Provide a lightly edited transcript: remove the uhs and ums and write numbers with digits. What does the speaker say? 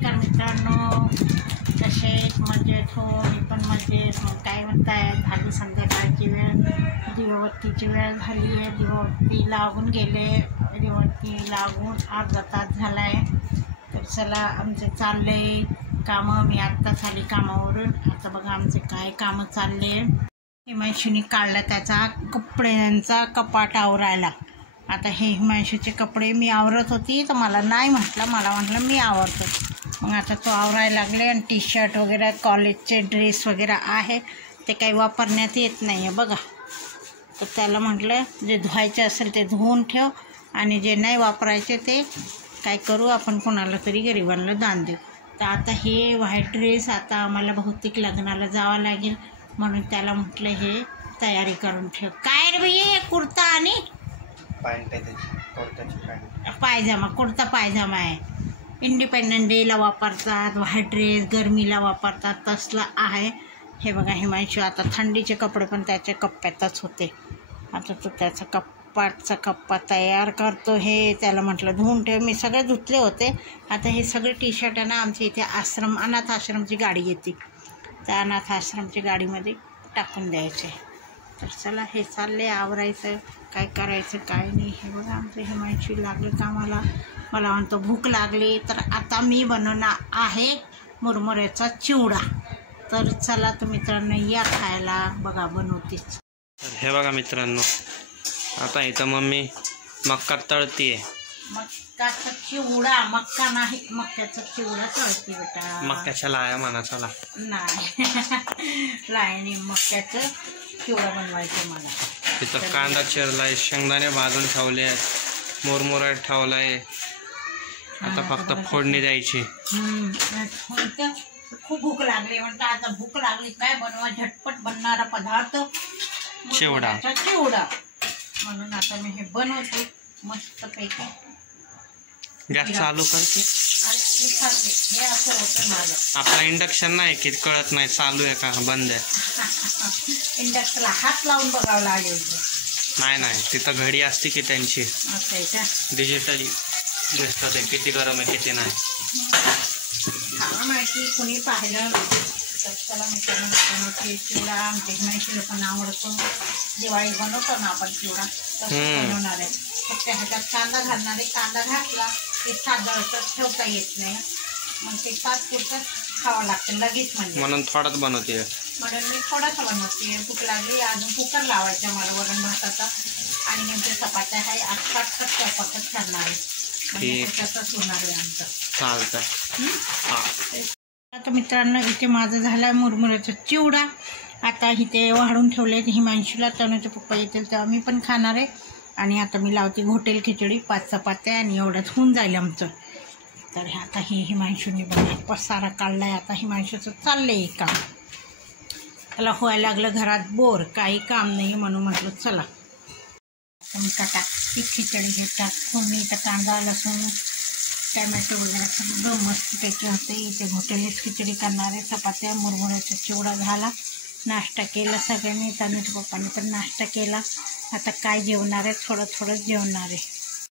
नमस्कार मित्रांनो, कसे मजेत हो? मी पण मजेत. मग काय म्हणताय? झाली संध्याकाळची वेळ, दिवाबत्तीची वेळ झाली आहे. दिवाबत्ती लागून गेले, दिवाबत्ती लागून अर्धा तास झाला आहे. तर चला आमचे चालले कामं. मी आत्ताच आली कामावरून. आता बघा आमचे काय कामं चालले. हिमांशूने काढला त्याचा कपड्यांचा कपाट आवरायला. आता हे हिमांशूचे कपडे मी आवरत होती तर मला नाही म्हटलं, मला म्हटलं मी आवरतो. मग आता तो आवरायला लागले. आणि टी शर्ट वगैरे कॉलेजचे ड्रेस वगैरे आहे ते काही वापरण्यात येत नाही आहे बघा. तर त्याला म्हटलं जे धुवायचे असेल ते धुवून ठेव आणि जे नाही वापरायचे ते काय करू आपण, कोणाला तरी गरिबांना दान देऊ. तर आता हे व्हाईट ड्रेस आता आम्हाला बहुतेक लग्नाला जावं लागेल, म्हणून त्याला म्हटलं हे तयारी करून ठेव. काय रे बाई, कुर्ता आणि पायजामा, कुर्ता पायजामा आहे. इंडिपेंडन्स डेला वापरतात, व्हाईट ड्रेस गरमीला वापरतात, तसला आहे. हे बघा हिमांशू आता थंडीचे कपडे पण त्याच्या कप्प्यातच होते. आता तो त्याचा कप्पाचा कप्पा तयार करतो. हे त्याला म्हटलं धुवून ठेव. मी सगळे धुतले होते. आता हे सगळे टी शर्ट आहे ना, आमच्या इथे अनाथ आश्रमची गाडी येते, त्या अनाथ आश्रमच्या गाडीमध्ये टाकून द्यायचे. तर चला हे चालले आवरायचं, काय करायचं काय नाही. हे बघा आमचं हिमांशू लागलं कामाला. मला म्हणतो भूक लागली, तर आता मी बनवणार आहे मुरमुऱ्याचा चिवडा. तर चला तर मित्रांनो या खायला. बघा बनवतेच. हे बघा मित्रांनो, आता इथं मम्मी मक्का तळतीये. मक्काचा चिवडा, मक्का नाही मक्याचा चिवडा तळते बेटा. मक्याच्या लाया म्हणा. चला नाही लायनी मक्याचं चिवडा बनवायचं मला. तिथं कांदा चिरलाय, शेंगदाणे भाजून ठेवले, मुरमुरा ठेवलाय. आता फक्त फोडणी द्यायची. खूप भूक लागली, म्हणता आता भूक लागली काय बनवा, झटपट बनणारा पदार्थ चिवडा. चिवडा म्हणून आता मी हे बनवते मस्त पैकी. गॅस चालू करते. हे असं होतं माझं. आपला इंडक्शन नाही की कळत नाही चालू आहे का बंद आहे. इंडक्शनला हात लावून बघावं लागेल. नाही तिथं घडी असते की त्यांची, असं आहे का? डिजिटली दिसतं ते किती गरम आहे किती नाही. हा माहिती कुणी पाहिलं तर चला मित्रांनो बनवते चिवडा. आमच्या हिमांशूला पण आवडतो. दिवाळी बनवतो ना आपण चिवडा, तसं बनवणार आहे. फक्त ह्याच्यात कांदा घालणार आहे. कांदा घातला की साधं ठेवता येत नाही, मग ते तात्पुरतं खावं लागतं लगेच. म्हणजे म्हणून थोडाच बनवते. म्हणून मी थोडासा बनवते. भूक लागली, अजून कुकर लावायचा मला वरण भाताचा. आणि नेमके चपात्या आहे, आज फटफट स्वयंपाकच करणार आहे. त्याचाच होणार आहे आमचं. चालतंय. आता मित्रांनो इथे माझं झालं आहे मुरमुऱ्याचा चिवडा. आता इथे वाढून ठेवले. हिमांशूला तनुचे पप्पा येतील तेव्हा मी पण खाणार आहे. आणि आता मी लावते घोटेल खिचडी, 5 चपात्या आणि एवढंच होऊन जाईल आमचं. तर आता हे हिमांशूने बघा पसारा काढला आहे. आता हिमांशूचं चाललं आहे काम. त्याला व्हायला लागलं घरात बोर, काही काम नाही, म्हणून म्हटलं चला मी ती खिचडी घेतात. फोडणी तर कांदा लसूण टॅमॅटो वगैरे सगळं मस्तपैकी होते. इथे घोटेलीच खिचडी करणार आहे. चपात्या मुरमुऱ्याचा चिवडा झाला. नाश्ता केला सगळ्यांनी. तनुच्या पप्पांनी पण नाश्ता केला. आता काय जेवणार आहे, थोडं जेवणार आहे.